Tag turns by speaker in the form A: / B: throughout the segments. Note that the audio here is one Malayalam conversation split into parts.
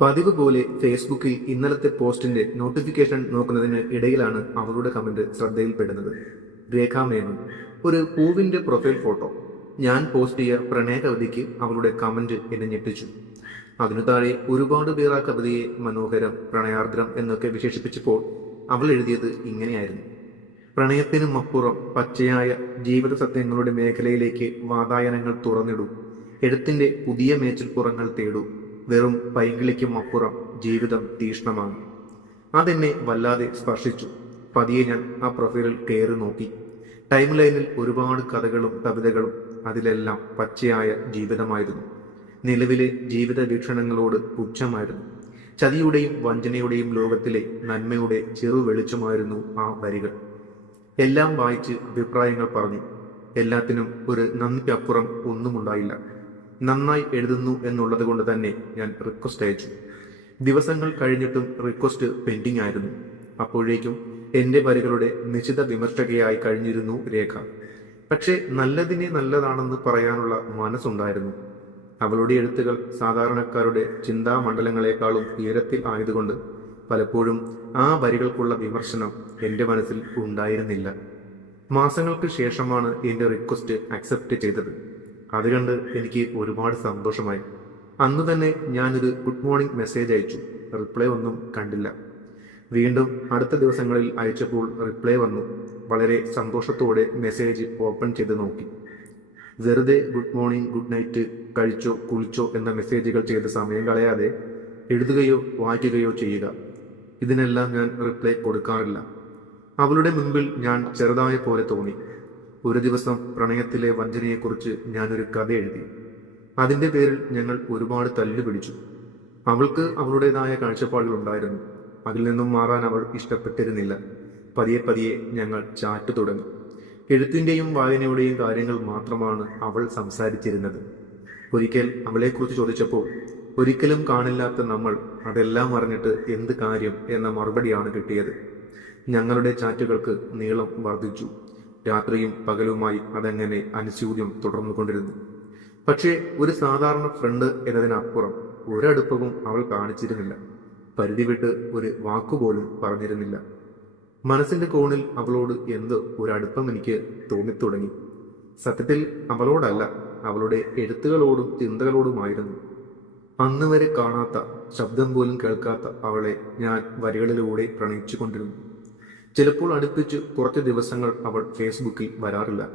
A: പതിവ് പോലെ ഫേസ്ബുക്കിൽ ഇന്നലത്തെ പോസ്റ്റിന്റെ നോട്ടിഫിക്കേഷൻ നോക്കുന്നതിന് ഇടയിലാണ് അവളുടെ കമന്റ് ശ്രദ്ധയിൽപ്പെടുന്നത്. രേഖാമേനു ഒരു പൂവിന്റെ പ്രൊഫൈൽ ഫോട്ടോ. ഞാൻ പോസ്റ്റ് ചെയ്ത പ്രണയ കവിതയ്ക്ക് അവളുടെ കമന്റ് എന്നെ ഞെട്ടിച്ചു. അതിനു താഴെ ഒരുപാട് പേർ ആ കവിതയെ മനോഹരം പ്രണയാർദ്രം എന്നൊക്കെ വിശേഷിപ്പിച്ചപ്പോൾ അവൾ എഴുതിയത് ഇങ്ങനെയായിരുന്നു. പ്രണയത്തിനും അപ്പുറം പച്ചയായ ജീവിത സത്യങ്ങളുടെ മേഖലയിലേക്ക് വാതായനങ്ങൾ തുറന്നിടൂ. എഴുത്തിന്റെ പുതിയ മേച്ചിൽപ്പുറങ്ങൾ തേടൂ. വെറും പൈങ്കിളിക്കും അപ്പുറം ജീവിതം തീഷ്ണമാണ്. അതെന്നെ വല്ലാതെ സ്പർശിച്ചു. പതിയെ ഞാൻ ആ പ്രൊഫൈലിൽ കയറി നോക്കി. ടൈം ലൈനിൽ ഒരുപാട് കഥകളും കവിതകളും അതിലെല്ലാം പച്ചയായ ജീവിതമായിരുന്നു. നിലവിലെ ജീവിത വീക്ഷണങ്ങളോട് പുച്ഛമായിരുന്നു. ചതിയുടെയും വഞ്ചനയുടെയും ലോകത്തിലെ നന്മയുടെ ചെറു വെളിച്ചമായിരുന്നു ആ വരികൾ. എല്ലാം വായിച്ച് അഭിപ്രായങ്ങൾ പറഞ്ഞു. എല്ലാത്തിനും ഒരു നന്ദിക്കപ്പുറം ഒന്നുമുണ്ടായില്ല. നന്നായി എഴുതുന്നു എന്നുള്ളത് കൊണ്ട് തന്നെ ഞാൻ റിക്വസ്റ്റ് അയച്ചു. ദിവസങ്ങൾ കഴിഞ്ഞിട്ടും റിക്വസ്റ്റ് പെൻഡിങ് ആയിരുന്നു. അപ്പോഴേക്കും എന്റെ വരികളുടെ നിശ്ചിത വിമർശകയായി കഴിഞ്ഞിരുന്നു രേഖ. പക്ഷേ നല്ലതിനെ നല്ലതാണെന്ന് പറയാനുള്ള മനസ്സുണ്ടായിരുന്നു. അവളുടെ എഴുത്തുകൾ സാധാരണക്കാരുടെ ചിന്താമണ്ഡലങ്ങളെക്കാളും ഉയരത്തിൽ ആയതുകൊണ്ട് പലപ്പോഴും ആ വരികൾക്കുള്ള വിമർശനം എന്റെ മനസ്സിൽ ഉണ്ടായിരുന്നില്ല. മാസങ്ങൾക്ക് ശേഷമാണ് എന്റെ റിക്വസ്റ്റ് അക്സെപ്റ്റ് ചെയ്തത്. അത് കണ്ട് എനിക്ക് ഒരുപാട് സന്തോഷമായി. അന്ന് തന്നെ ഞാനൊരു ഗുഡ് മോർണിംഗ് മെസ്സേജ് അയച്ചു. റിപ്ലൈ ഒന്നും കണ്ടില്ല. വീണ്ടും അടുത്ത ദിവസങ്ങളിൽ അയച്ചപ്പോൾ റിപ്ലൈ വന്നു. വളരെ സന്തോഷത്തോടെ മെസ്സേജ് ഓപ്പൺ ചെയ്ത് നോക്കി. വെറുതെ ഗുഡ് മോർണിംഗ് ഗുഡ് നൈറ്റ് കഴിച്ചോ കുളിച്ചോ എന്ന മെസ്സേജുകൾ ചെയ്ത് സമയം കളയാതെ എഴുതുകയോ വായിക്കുകയോ ചെയ്യുക. ഇതിനെല്ലാം ഞാൻ റിപ്ലൈ കൊടുക്കാറില്ല. അവളുടെ മുൻപിൽ ഞാൻ ചെറുതായ പോലെ തോന്നി. ഒരു ദിവസം പ്രണയത്തിലെ വഞ്ചനയെക്കുറിച്ച് ഞാനൊരു കഥ എഴുതി. അതിന്റെ പേരിൽ ഞങ്ങൾ ഒരുപാട് തല്ലു പിടിച്ചു അവൾക്ക് അവളുടേതായ കാഴ്ചപ്പാടുകൾ ഉണ്ടായിരുന്നു അതിൽ നിന്നും മാറാൻ അവൾ ഇഷ്ടപ്പെട്ടിരുന്നില്ല. പതിയെ പതിയെ ഞങ്ങൾ ചാറ്റ് തുടങ്ങി. എഴുത്തിന്റെയും വായനയുടെയും കാര്യങ്ങൾ മാത്രമാണ് അവൾ സംസാരിച്ചിരുന്നത്. ഒരിക്കൽ അവളെക്കുറിച്ച് ചോദിച്ചപ്പോൾ ഒരിക്കലും കാണില്ലാത്ത നമ്മൾ അതെല്ലാം അറിഞ്ഞിട്ട് എന്ത് കാര്യം? എന്ന മറുപടിയാണ് കിട്ടിയത്. ഞങ്ങളുടെ ചാറ്റുകൾക്ക് നീളം വർദ്ധിച്ചു. രാത്രിയും പകലുമായി അതങ്ങനെ അനുസ്യൂര്യം തുടർന്നുകൊണ്ടിരുന്നു. പക്ഷേ ഒരു സാധാരണ ഫ്രണ്ട് എന്നതിനപ്പുറം ഒരടുപ്പവും അവൾ കാണിച്ചിരുന്നില്ല. പരിധി വിട്ട് ഒരു വാക്കുപോലും പറഞ്ഞിരുന്നില്ല. മനസ്സിന്റെ കോണിൽ അവളോട് എന്തോ ഒരടുപ്പം എനിക്ക് തോന്നിത്തുടങ്ങി. സത്യത്തിൽ അവളോടല്ല അവളുടെ എഴുത്തുകളോടും ചിന്തകളോടുമായിരുന്നു. അന്ന് വരെ കാണാത്ത ശബ്ദം പോലും കേൾക്കാത്ത അവളെ ഞാൻ വരികളിലൂടെ പ്രണയിച്ചു കൊണ്ടിരുന്നു ചിലപ്പോൾ അടുപ്പിച്ച് കുറച്ച് ദിവസങ്ങൾ അവൾ ഫേസ്ബുക്കിൽ വരാറില്ല.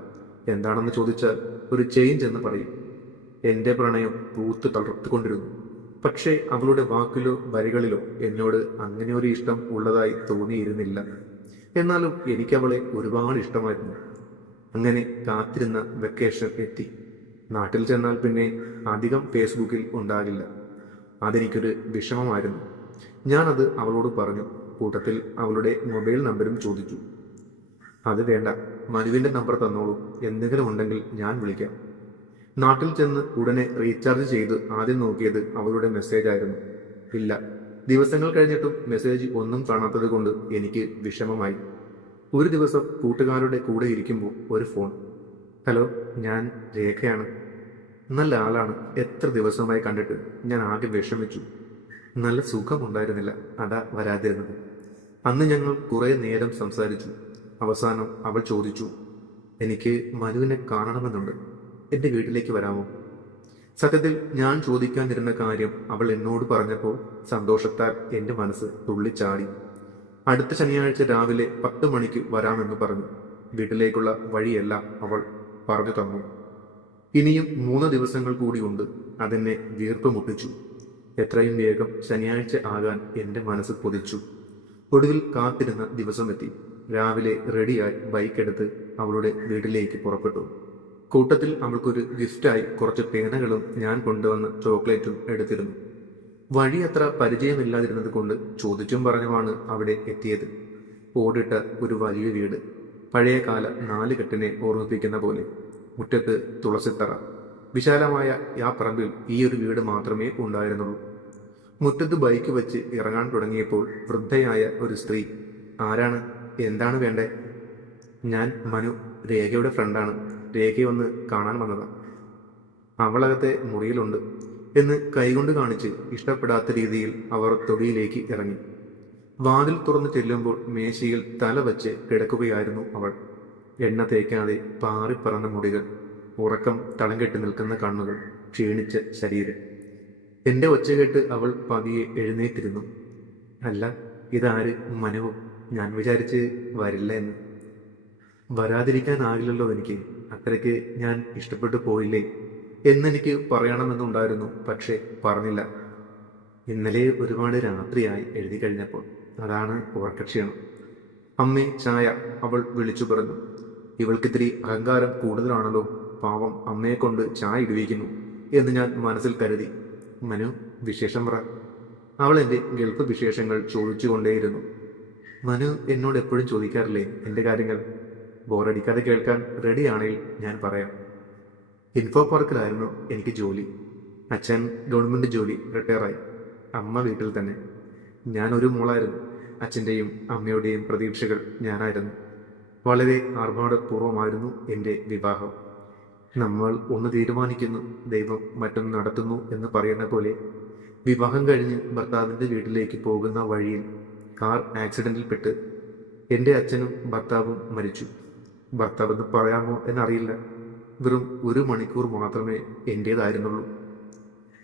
A: എന്താണെന്ന് ചോദിച്ചാൽ ഒരു ചേഞ്ച് എന്ന് പറയും. എന്റെ പ്രണയം പൂത്ത് തളർത്തുകൊണ്ടിരുന്നു. പക്ഷേ അവളുടെ വാക്കിലോ വരികളിലോ എന്നോട് അങ്ങനെ ഒരു ഇഷ്ടം ഉള്ളതായി തോന്നിയിരുന്നില്ല. എന്നാലും എനിക്ക് അവളെ ഒരുപാട് ഇഷ്ടമായിരുന്നു. അങ്ങനെ കാത്തിരുന്ന വെക്കേഷൻ എത്തി. നാട്ടിൽ ചെന്നാൽ പിന്നെ അധികം ഫേസ്ബുക്കിൽ ഉണ്ടാകില്ല. അതെനിക്കൊരു വിഷമമായിരുന്നു. ഞാനത് അവളോട് പറഞ്ഞു. കൂട്ടത്തിൽ അവളുടെ മൊബൈൽ നമ്പരും ചോദിച്ചു. അത് വേണ്ട മനുവിന്റെ നമ്പർ തന്നോളൂ. എന്തെങ്കിലും ഉണ്ടെങ്കിൽ ഞാൻ വിളിക്കാം. നാട്ടിൽ ചെന്ന് ഉടനെ റീചാർജ് ചെയ്ത് ആദ്യം നോക്കിയത് അവളുടെ മെസ്സേജ് ആയിരുന്നു. ഇല്ല ദിവസങ്ങൾ കഴിഞ്ഞിട്ടും മെസ്സേജ് ഒന്നും കാണാത്തത് കൊണ്ട് എനിക്ക് വിഷമമായി. ഒരു ദിവസം കൂട്ടുകാരുടെ കൂടെ ഇരിക്കുമ്പോൾ ഒരു ഫോൺ ഹലോ ഞാൻ രേഖയാണ്. നല്ല ആളാണ്. എത്ര ദിവസമായി കണ്ടിട്ട് ഞാൻ ആകെ വിഷമിച്ചു. നല്ല സുഖമുണ്ടായിരുന്നില്ല അതാ വരാതിരുന്നത്. അന്ന് ഞങ്ങൾ കുറേ നേരം സംസാരിച്ചു. അവസാനം അവൾ ചോദിച്ചു എനിക്ക് മനുവിനെ കാണണമെന്നുണ്ട്. എന്റെ വീട്ടിലേക്ക് വരാമോ? സത്യത്തിൽ ഞാൻ ചോദിക്കാനിരുന്ന കാര്യം അവൾ എന്നോട് പറഞ്ഞപ്പോൾ സന്തോഷത്താൽ എന്റെ മനസ്സ് തുള്ളിച്ചാടി. അടുത്ത ശനിയാഴ്ച രാവിലെ പത്ത് മണിക്ക് വരാമെന്ന് പറഞ്ഞു. വീട്ടിലേക്കുള്ള വഴിയെല്ലാം അവൾ പറഞ്ഞു തന്നു. ഇനിയും മൂന്ന് ദിവസങ്ങൾ കൂടിയുണ്ട് അതെന്നെ വീർപ്പ് മുട്ടിച്ചു. എത്രയും വേഗം ശനിയാഴ്ച ആകാൻ എന്റെ മനസ്സ് കൊതിച്ചു. ഒടുവിൽ കാത്തിരുന്ന ദിവസമെത്തി. രാവിലെ റെഡിയായി ബൈക്ക് എടുത്ത് അവളുടെ വീട്ടിലേക്ക് പുറപ്പെട്ടു. കൂട്ടത്തിൽ അവൾക്കൊരു ഗിഫ്റ്റായി കുറച്ച് പേനകളും ഞാൻ കൊണ്ടുവന്ന ചോക്ലേറ്റും എടുത്തിരുന്നു. വഴി അത്ര പരിചയമില്ലാതിരുന്നത് കൊണ്ട് ചോദിച്ചും പറഞ്ഞുമാണ് അവിടെ എത്തിയത്. ഓടിട്ട ഒരു വലിയ വീട്. പഴയകാല നാല് കെട്ടിനെ ഓർമ്മിപ്പിക്കുന്ന പോലെ. മുറ്റത്ത് തുളസിത്തറ. വിശാലമായ ആ പറമ്പിൽ ഈ ഒരു വീട് മാത്രമേ ഉണ്ടായിരുന്നുള്ളൂ. മുറ്റത്ത് ബൈക്ക് വെച്ച് ഇറങ്ങാൻ തുടങ്ങിയപ്പോൾ വൃദ്ധയായ ഒരു സ്ത്രീ ആരാണ്? എന്താണ് വേണ്ടേ? ഞാൻ മനു രേഖയുടെ ഫ്രണ്ടാണ്. രേഖയൊന്ന് കാണാൻ വന്നതാണ് അവളകത്തെ മുറിയിലുണ്ട് എന്ന് കൈകൊണ്ട് കാണിച്ച് ഇഷ്ടപ്പെടാത്ത രീതിയിൽ അവർ തൊടിയിലേക്ക് ഇറങ്ങി. വാതിൽ തുറന്ന് ചെല്ലുമ്പോൾ മേശയിൽ തല വച്ച് കിടക്കുകയായിരുന്നു അവൾ. എണ്ണ തേക്കാതെ പാറിപ്പറന്ന മുടികൾ ഉറക്കം തളം കെട്ടി നിൽക്കുന്ന കണ്ണുകൾ ക്ഷീണിച്ച ശരീരം. എന്റെ ഒച്ച കേട്ട് അവൾ പതിയെ എഴുന്നേറ്റിരുന്നു. അല്ല ഇതാര് മനവും ഞാൻ വിചാരിച്ച് വരില്ല എന്ന്. വരാതിരിക്കാനാകില്ലല്ലോ എനിക്ക്. അത്രയ്ക്ക് ഞാൻ ഇഷ്ടപ്പെട്ടു പോയില്ലേ? എന്നെനിക്ക് പറയണമെന്നുണ്ടായിരുന്നു പക്ഷേ പറഞ്ഞില്ല. ഇന്നലെ ഒരുപാട് രാത്രിയായി എഴുതി കഴിഞ്ഞപ്പോൾ. അതാണ് ഉറക്കക്ഷീണം. അമ്മേ ചായ. അവൾ വിളിച്ചു പറഞ്ഞു. ഇവൾക്കിത്തിരി അഹങ്കാരം കൂടുതലാണല്ലോ. പാവം അമ്മയെ കൊണ്ട് ചായ ഇടുവിക്കുന്നു എന്ന് ഞാൻ മനസ്സിൽ കരുതി. മനു വിശേഷം പറ. അവൾ എന്റെ ഗൾഫ് വിശേഷങ്ങൾ ചോദിച്ചുകൊണ്ടേയിരുന്നു. മനു എന്നോട് എപ്പോഴും ചോദിക്കാറില്ലേ എന്റെ കാര്യങ്ങൾ? ബോറടിക്കാതെ കേൾക്കാൻ റെഡിയാണെങ്കിൽ ഞാൻ പറയാം. ഇൻഫോ പാർക്കിലായിരുന്നു എനിക്ക് ജോലി. അച്ഛൻ ഗവൺമെന്റ് ജോലി റിട്ടയറായി അമ്മ വീട്ടിൽ തന്നെ. ഞാൻ ഒരു മോളായിരുന്നു. അച്ഛന്റെയും അമ്മയുടെയും പ്രതീക്ഷകൾ ഞാനായിരുന്നു. വളരെ ആർഭാടപൂർവമായിരുന്നു എന്റെ വിവാഹം. നമ്മൾ ഒന്ന് തീരുമാനിക്കുന്നു ദൈവം മറ്റൊന്ന് നടത്തുന്നു എന്ന് പറയുന്ന പോലെ വിവാഹം കഴിഞ്ഞ് ഭർത്താവിന്റെ വീട്ടിലേക്ക് പോകുന്ന വഴിയിൽ കാർ ആക്സിഡന്റിൽപ്പെട്ട് എന്റെ അച്ഛനും ഭർത്താവും മരിച്ചു. ഭർത്താവെന്ന് പറയാമോ എന്നറിയില്ല. വെറും ഒരു മണിക്കൂർ മാത്രമേ എന്റേതായിരുന്നുള്ളൂ.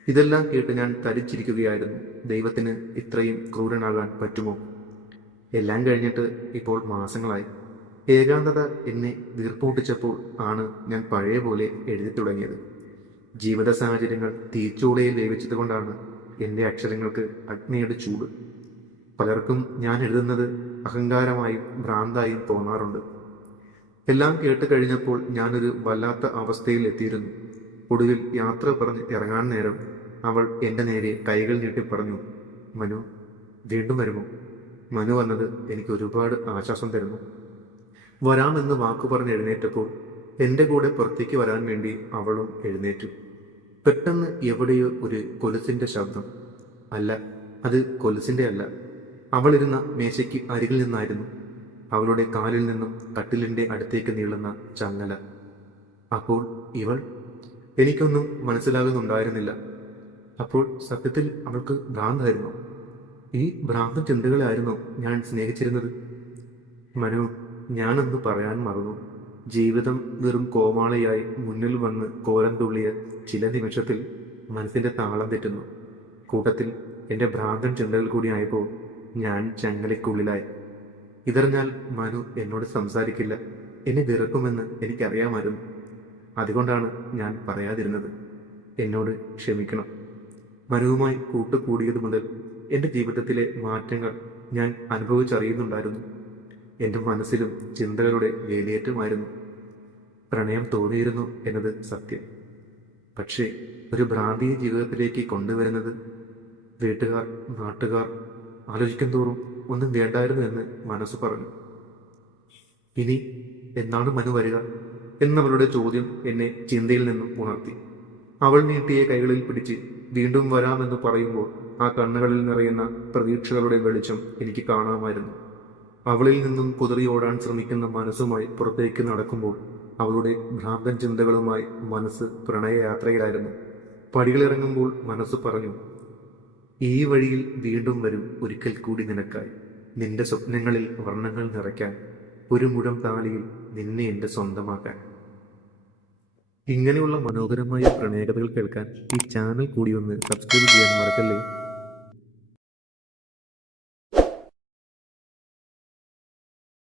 A: ഇതെല്ലാം കേട്ട് ഞാൻ തരിച്ചിരിക്കുകയായിരുന്നു. ദൈവത്തിന് ഇത്രയും ക്രൂരനാകാൻ പറ്റുമോ? എല്ലാം കഴിഞ്ഞിട്ട് ഇപ്പോൾ മാസങ്ങളായി. ഏകാന്തത എന്നെ വീർപ്പൂട്ടിച്ചപ്പോൾ ആണ് ഞാൻ പഴയ പോലെ എഴുതി തുടങ്ങിയത്. ജീവിത സാഹചര്യങ്ങൾ തീച്ചൂളയിൽ വേവിച്ചതുകൊണ്ടാണ് എന്റെ അക്ഷരങ്ങൾക്ക് അഗ്നിയുടെ ചൂട്. പലർക്കും ഞാൻ എഴുതുന്നത് അഹങ്കാരമായും ഭ്രാന്തായും തോന്നാറുണ്ട്. എല്ലാം കേട്ട് കഴിഞ്ഞപ്പോൾ ഞാനൊരു വല്ലാത്ത അവസ്ഥയിൽ എത്തിയിരുന്നു. ഒടുവിൽ യാത്ര പറഞ്ഞ് ഇറങ്ങാൻ നേരം അവൾ എന്റെ നേരെ കൈകൾ നീട്ടി പറഞ്ഞു മനു വീണ്ടും വരുമോ? മനു വന്നത് എനിക്ക് ഒരുപാട് ആശ്വാസം തരുന്നു. വരാമെന്ന് വാക്കു പറഞ്ഞ് എഴുന്നേറ്റപ്പോൾ എന്റെ കൂടെ പുറത്തേക്ക് വരാൻ വേണ്ടി അവളും എഴുന്നേറ്റു. പെട്ടെന്ന് എവിടെയോ ഒരു കൊലുസിന്റെ ശബ്ദം. അല്ല അത് കൊലുസിന്റെ അല്ല. അവളിരുന്ന മേശയ്ക്ക് അരികിൽ നിന്നായിരുന്നു. അവളുടെ കാലിൽ നിന്നും കട്ടിലിന്റെ അടുത്തേക്ക് നീളുന്ന ചങ്ങല. അപ്പോൾ ഇവൾ? എനിക്കൊന്നും മനസ്സിലാകുന്നുണ്ടായിരുന്നില്ല. അപ്പോൾ സത്യത്തിൽ അവൾക്ക് ഭ്രാന്തായിരുന്നു? ഈ ഭ്രാന്ത ചിന്തകളായിരുന്നു ഞാൻ സ്നേഹിച്ചിരുന്നത്? മനു ഞാനൊന്ന് പറയാൻ മറന്നു. ജീവിതം വെറും കോമാളിയായി മുന്നിൽ വന്ന് കോലം തുള്ളിയ ചില നിമിഷത്തിൽ മനസ്സിന്റെ താളം തെറ്റുന്നു. കൂട്ടത്തിൽ എന്റെ ഭ്രാന്തൻ ചിന്തകൾ കൂടി ആയപ്പോൾ ഞാൻ ചങ്ങലയ്ക്കുള്ളിലായി. ഇതറിഞ്ഞാൽ മനു എന്നോട് സംസാരിക്കില്ല. എന്നെ വെറുക്കുമെന്ന് എനിക്കറിയാമായിരുന്നു. അതുകൊണ്ടാണ് ഞാൻ പറയാതിരുന്നത്. എന്നോട് ക്ഷമിക്കണം. മനുവുമായി കൂട്ടുകൂടിയത് മുതൽ എന്റെ ജീവിതത്തിലെ മാറ്റങ്ങൾ ഞാൻ അനുഭവിച്ചറിയുന്നുണ്ടായിരുന്നു. എന്റെ മനസ്സിലും ചിന്തകളുടെ വേലിയേറ്റമായിരുന്നു. പ്രണയം തോന്നിയിരുന്നു എന്നത് സത്യം. പക്ഷേ ഒരു ഭ്രാന്തീയ ജീവിതത്തിലേക്ക് കൊണ്ടുവരുന്നത് വീട്ടുകാർ നാട്ടുകാർ ആലോചിക്കും തോറും ഒന്നും വേണ്ടായിരുന്നു എന്ന് മനസ്സ് പറഞ്ഞു. ഇനി എന്നാണ് മനു വരിക? എന്നവളുടെ ചോദ്യം എന്നെ ചിന്തയിൽ നിന്നും ഉണർത്തി. അവൾ നീട്ടിയ കൈകളിൽ പിടിച്ച് വീണ്ടും വരാമെന്ന് പറയുമ്പോൾ ആ കണ്ണുകളിൽ നിറയുന്ന പ്രതീക്ഷകളുടെ വെളിച്ചം എനിക്ക് കാണാമായിരുന്നു. അവളിൽ നിന്നും കുതിറി ഓടാൻ ശ്രമിക്കുന്ന മനസ്സുമായി പുറത്തേക്ക് നടക്കുമ്പോൾ അവളുടെ ഭ്രാന്തൻ ചിന്തകളുമായി മനസ്സ് പ്രണയയാത്രയിലായിരുന്നു. പടികളിറങ്ങുമ്പോൾ മനസ്സ് പറഞ്ഞു ഈ വഴിയിൽ വീണ്ടും വരും ഒരിക്കൽ കൂടി നിനക്കായി. നിന്റെ സ്വപ്നങ്ങളിൽ വർണങ്ങൾ നിറയ്ക്കാൻ ഒരു മുഴം താലിയിൽ നിന്നെ എന്റെ സ്വന്തമാക്കാൻ. ഇങ്ങനെയുള്ള മനോഹരമായ പ്രണയകഥകൾ കേൾക്കാൻ ഈ ചാനൽ കൂടി ഒന്ന് സബ്സ്ക്രൈബ് ചെയ്യാൻ മറക്കല്ലേ?